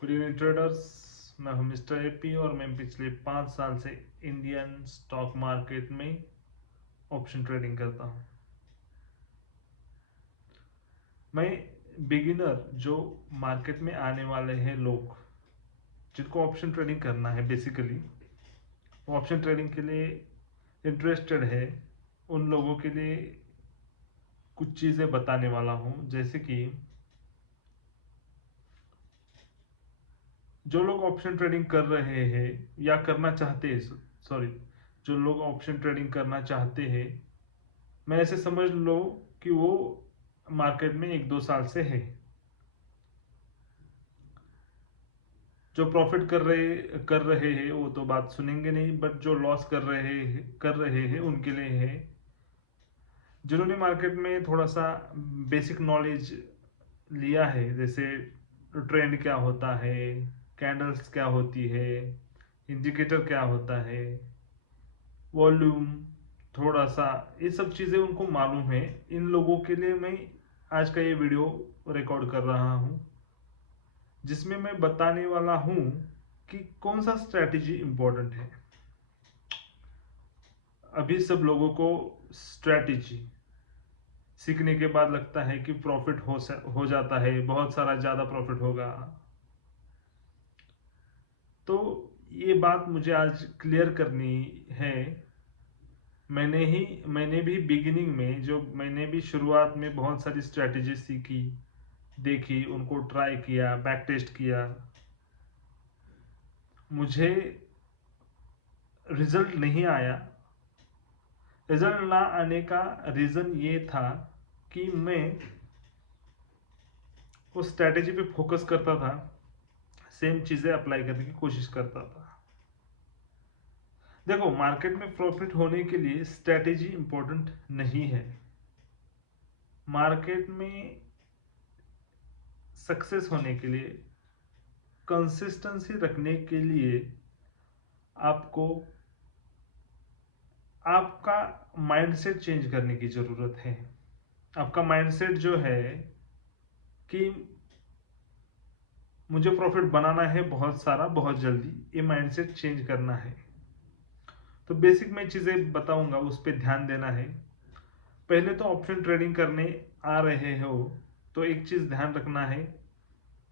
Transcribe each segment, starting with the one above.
Good evening traders. मैं हूं mister AP और मैं पिछले 5 साल से इंडियन स्टॉक मार्केट में ऑप्शन ट्रेडिंग करता हूं। मैं बिगिनर जो मार्केट में आने वाले हैं लोग जिनको ऑप्शन ट्रेडिंग करना है, बेसिकली ऑप्शन ट्रेडिंग के लिए इंटरेस्टेड है, उन लोगों के लिए कुछ चीज़ें बताने वाला हूं। जैसे कि जो लोग ऑप्शन ट्रेडिंग कर रहे हैं या करना चाहते हैं, सॉरी, जो लोग ऑप्शन ट्रेडिंग करना चाहते हैं, मैं ऐसे समझ लो कि वो मार्केट में 1-2 साल से है। जो प्रॉफिट कर रहे हैं वो तो बात सुनेंगे नहीं, बट जो लॉस कर रहे हैं उनके लिए है। जिन्होंने मार्केट में थोड़ा सा बेसिक नॉलेज लिया है, जैसे ट्रेंड क्या होता है, कैंडल्स क्या होती है, इंडिकेटर क्या होता है, वॉल्यूम, थोड़ा सा ये सब चीज़ें उनको मालूम है। इन लोगों के लिए मैं आज का ये वीडियो रिकॉर्ड कर रहा हूँ, जिसमें मैं बताने वाला हूँ कि कौन सा स्ट्रैटेजी इंपॉर्टेंट है। अभी सब लोगों को स्ट्रैटेजी सीखने के बाद लगता है कि प्रॉफिट हो जाता है, बहुत सारा ज़्यादा प्रॉफिट होगा। तो ये बात मुझे आज क्लियर करनी है। मैंने भी बिगिनिंग में, जो मैंने भी शुरुआत में बहुत सारी स्ट्रैटेजी सीखी, देखी, उनको ट्राई किया, बैक टेस्ट किया। मुझे रिजल्ट नहीं आया। रिजल्ट ना आने का रीज़न ये था कि मैं उस स्ट्रैटेजी पे फोकस करता था, सेम चीज़ें अप्लाई करने की कोशिश करता था। देखो, मार्केट में प्रॉफिट होने के लिए स्ट्रैटेजी इंपॉर्टेंट नहीं है। मार्केट में सक्सेस होने के लिए, कंसिस्टेंसी रखने के लिए आपको आपका माइंडसेट चेंज करने की ज़रूरत है। आपका माइंडसेट जो है कि मुझे प्रॉफिट बनाना है बहुत सारा, बहुत जल्दी, ये माइंडसेट चेंज करना है। तो बेसिक मैं चीज़ें बताऊंगा, उस पर ध्यान देना है। पहले तो ऑप्शन ट्रेडिंग करने आ रहे हो तो एक चीज़ ध्यान रखना है,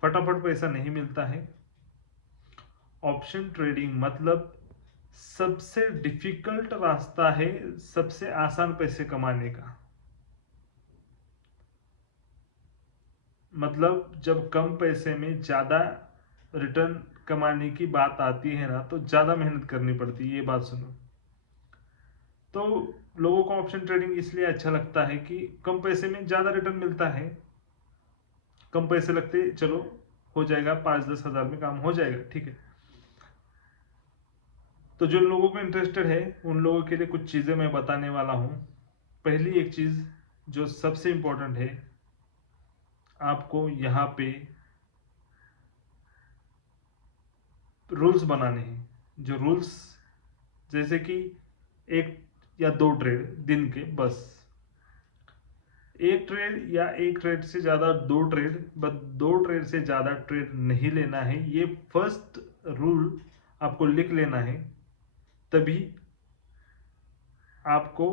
फटाफट पैसा नहीं मिलता है। ऑप्शन ट्रेडिंग मतलब सबसे डिफिकल्ट रास्ता है सबसे आसान पैसे कमाने का। मतलब जब कम पैसे में ज़्यादा रिटर्न कमाने की बात आती है ना, तो ज़्यादा मेहनत करनी पड़ती है। ये बात सुनो। तो लोगों को ऑप्शन ट्रेडिंग इसलिए अच्छा लगता है कि कम पैसे में ज़्यादा रिटर्न मिलता है। कम पैसे लगते, चलो हो जाएगा, 5-10 हज़ार में काम हो जाएगा, ठीक है। तो जो लोगों को इंटरेस्टेड है उन लोगों के लिए कुछ चीज़ें मैं बताने वाला हूँ। पहली एक चीज़ जो सबसे इम्पोर्टेंट है, आपको यहाँ पे रूल्स बनाने हैं। जो रूल्स, जैसे कि 1 या 2 ट्रेड दिन के, बस एक ट्रेड या एक ट्रेड से ज़्यादा 2 ट्रेड, बस 2 ट्रेड से ज़्यादा ट्रेड नहीं लेना है। ये फर्स्ट रूल आपको लिख लेना है, तभी आपको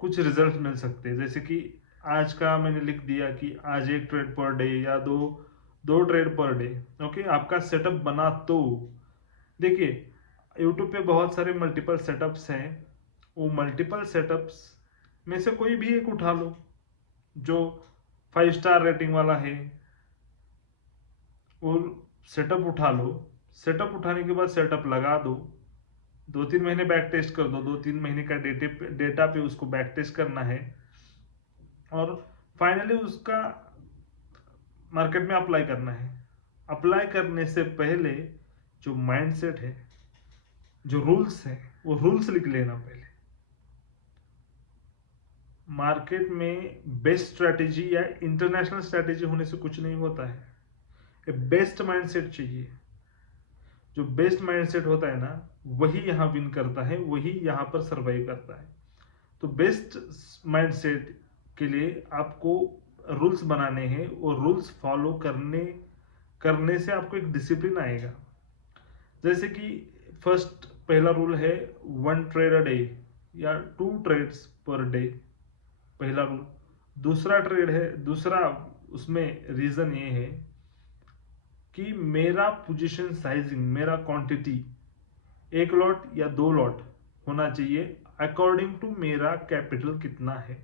कुछ रिजल्ट मिल सकते हैं। जैसे कि आज का मैंने लिख दिया कि आज 1 ट्रेड पर डे या दो दो ट्रेड पर डे। ओके, आपका सेटअप बना। तो देखिए, यूट्यूब पे बहुत सारे मल्टीपल सेटअप्स हैं। वो मल्टीपल सेटअप्स में से कोई भी एक उठा लो जो 5 स्टार रेटिंग वाला है, और सेटअप उठा लो। सेटअप उठाने के बाद सेटअप लगा दो, 2-3 महीने बैक टेस्ट कर दो, 2-3 महीने का डेटा पे उसको बैक टेस्ट करना है, और फाइनली उसका मार्केट में अप्लाई करना है। अप्लाई करने से पहले जो माइंडसेट है, जो रूल्स है, वो रूल्स लिख लेना पहले। मार्केट में बेस्ट स्ट्रैटेजी या इंटरनेशनल स्ट्रैटेजी होने से कुछ नहीं होता है। एक बेस्ट माइंडसेट चाहिए। जो बेस्ट माइंडसेट होता है ना, वही यहाँ विन करता है, वही यहाँ पर सर्वाइव करता है। तो बेस्ट माइंडसेट के लिए आपको रूल्स बनाने हैं और रूल्स फॉलो करने से आपको एक डिसिप्लिन आएगा। जैसे कि पहला रूल है 1 ट्रेड अ डे या 2 ट्रेड्स पर डे, पहला रूल। दूसरा उसमें रीजन ये है कि मेरा पोजीशन साइजिंग, मेरा क्वांटिटी 1 लॉट या 2 लॉट होना चाहिए अकॉर्डिंग टू मेरा कैपिटल कितना है।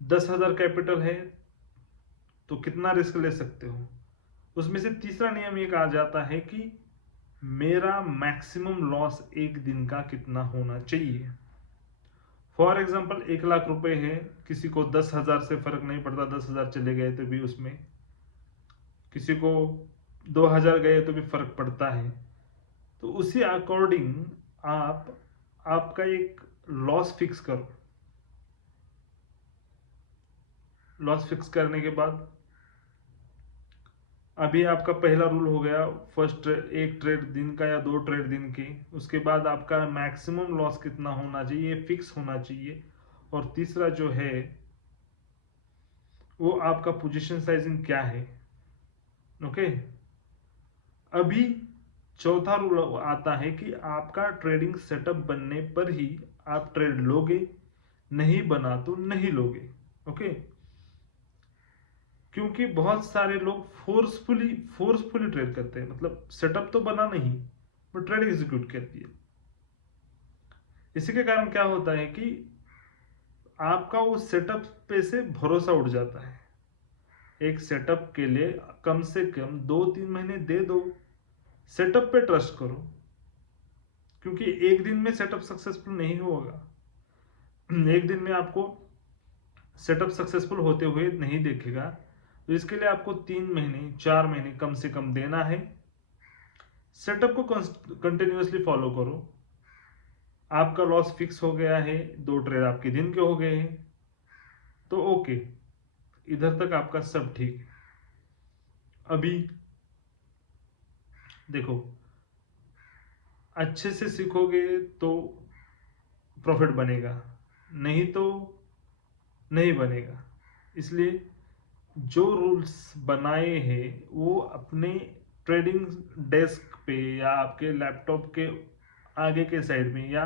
10,000 कैपिटल है तो कितना रिस्क ले सकते हो। उसमें से तीसरा नियम एक आ जाता है कि मेरा मैक्सिमम लॉस एक दिन का कितना होना चाहिए। फॉर एग्जाम्पल 1,00,000 रुपए है, किसी को 10,000 से फर्क नहीं पड़ता, 10,000 चले गए तो भी उसमें, किसी को 2,000 गए तो भी फर्क पड़ता है। तो उसी अकॉर्डिंग आपका एक लॉस फिक्स करो। लॉस फिक्स करने के बाद अभी आपका पहला रूल हो गया फर्स्ट 1 ट्रेड दिन का या 2 ट्रेड दिन की। उसके बाद आपका मैक्सिमम लॉस कितना होना चाहिए, फिक्स होना चाहिए। और तीसरा जो है वो आपका पोजीशन साइजिंग क्या है। ओके, अभी चौथा रूल आता है कि आपका ट्रेडिंग सेटअप बनने पर ही आप ट्रेड लोगे, नहीं बना तो नहीं लोगे। ओके, क्योंकि बहुत सारे लोग फोर्सफुली ट्रेड करते हैं, मतलब सेटअप तो बना नहीं बट ट्रेड एग्जीक्यूट कर दिया। इसी के कारण क्या होता है कि आपका उस सेटअप पे से भरोसा उठ जाता है। एक सेटअप के लिए कम से कम 2-3 महीने दे दो, सेटअप पे ट्रस्ट करो, क्योंकि एक दिन में सेटअप सक्सेसफुल नहीं होगा। एक दिन में आपको सेटअप सक्सेसफुल होते हुए नहीं देखेगा। तो इसके लिए आपको 3 महीने 4 महीने कम से कम देना है। सेटअप को कंटिन्यूअसली फॉलो करो। आपका लॉस फिक्स हो गया है, 2 ट्रेड आपके दिन के हो गए हैं तो ओके, इधर तक आपका सब ठीक है। अभी देखो, अच्छे से सीखोगे तो प्रॉफिट बनेगा, नहीं तो नहीं बनेगा। इसलिए जो रूल्स बनाए हैं वो अपने ट्रेडिंग डेस्क पे या आपके लैपटॉप के आगे के साइड में या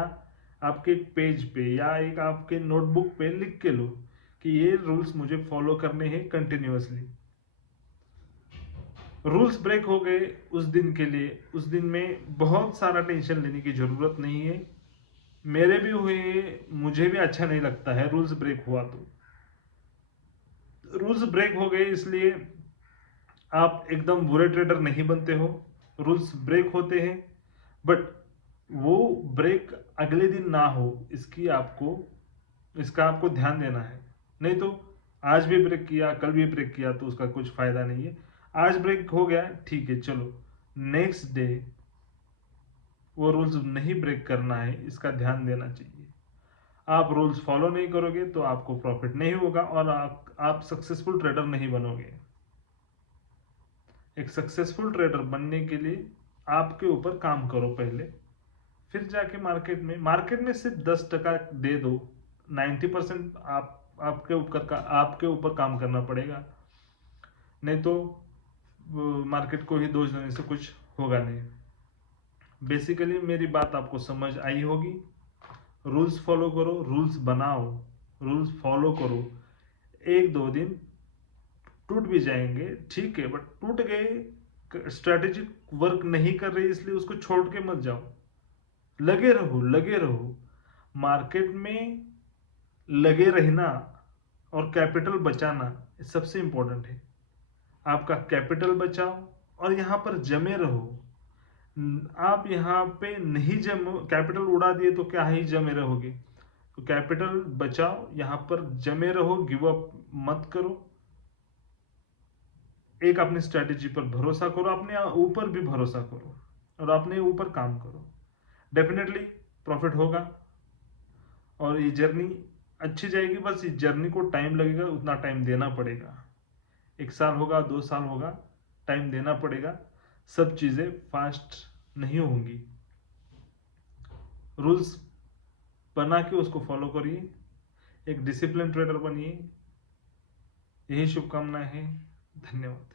आपके पेज पे या एक आपके नोटबुक पे लिख के लो कि ये रूल्स मुझे फॉलो करने हैं कंटिन्यूअसली। रूल्स ब्रेक हो गए उस दिन के लिए, उस दिन में बहुत सारा टेंशन लेने की जरूरत नहीं है। मेरे भी हुए, मुझे भी अच्छा नहीं लगता है रूल्स ब्रेक हुआ तो। रूल्स ब्रेक हो गए इसलिए आप एकदम बुरे ट्रेडर नहीं बनते हो। रूल्स ब्रेक होते हैं बट वो ब्रेक अगले दिन ना हो, इसका आपको ध्यान देना है। नहीं तो आज भी ब्रेक किया कल भी ब्रेक किया तो उसका कुछ फायदा नहीं है। आज ब्रेक हो गया ठीक है, चलो नेक्स्ट डे वो रूल्स नहीं ब्रेक करना है, इसका ध्यान देना चाहिए। आप रूल्स फॉलो नहीं करोगे तो आपको प्रॉफिट नहीं होगा और आप सक्सेसफुल ट्रेडर नहीं बनोगे। एक सक्सेसफुल ट्रेडर बनने के लिए आपके ऊपर काम करो पहले, फिर जाके मार्केट में सिर्फ 10% दे दो, 90% आपके ऊपर काम करना पड़ेगा। नहीं तो मार्केट को ही दोष देने से कुछ होगा नहीं। बेसिकली मेरी बात आपको समझ आई होगी। रूल्स फॉलो करो, रूल्स बनाओ, रूल्स फॉलो करो। 1-2 दिन टूट भी जाएंगे ठीक है, बट टूट गए, स्ट्रेटेजिक वर्क नहीं कर रही इसलिए उसको छोड़ के मत जाओ, लगे रहो लगे रहो। मार्केट में लगे रहना और कैपिटल बचाना सबसे इंपॉर्टेंट है। आपका कैपिटल बचाओ और यहाँ पर जमे रहो। आप यहाँ पे नहीं कैपिटल उड़ा दिए तो क्या ही जमे रहोगे। तो कैपिटल बचाओ, यहाँ पर जमे रहो, गिव अप मत करो। एक अपनी स्ट्रेटेजी पर भरोसा करो, अपने ऊपर भी भरोसा करो और अपने ऊपर काम करो। डेफिनेटली प्रॉफिट होगा और ये जर्नी अच्छी जाएगी। बस इस जर्नी को टाइम लगेगा, उतना टाइम देना पड़ेगा। 1 साल होगा, 2 साल होगा, टाइम देना पड़ेगा। सब चीज़ें फास्ट नहीं होंगी। रूल्स बना के उसको फॉलो करिए, एक डिसिप्लिन ट्रेडर बनिए। यही शुभकामनाएं हैं। धन्यवाद।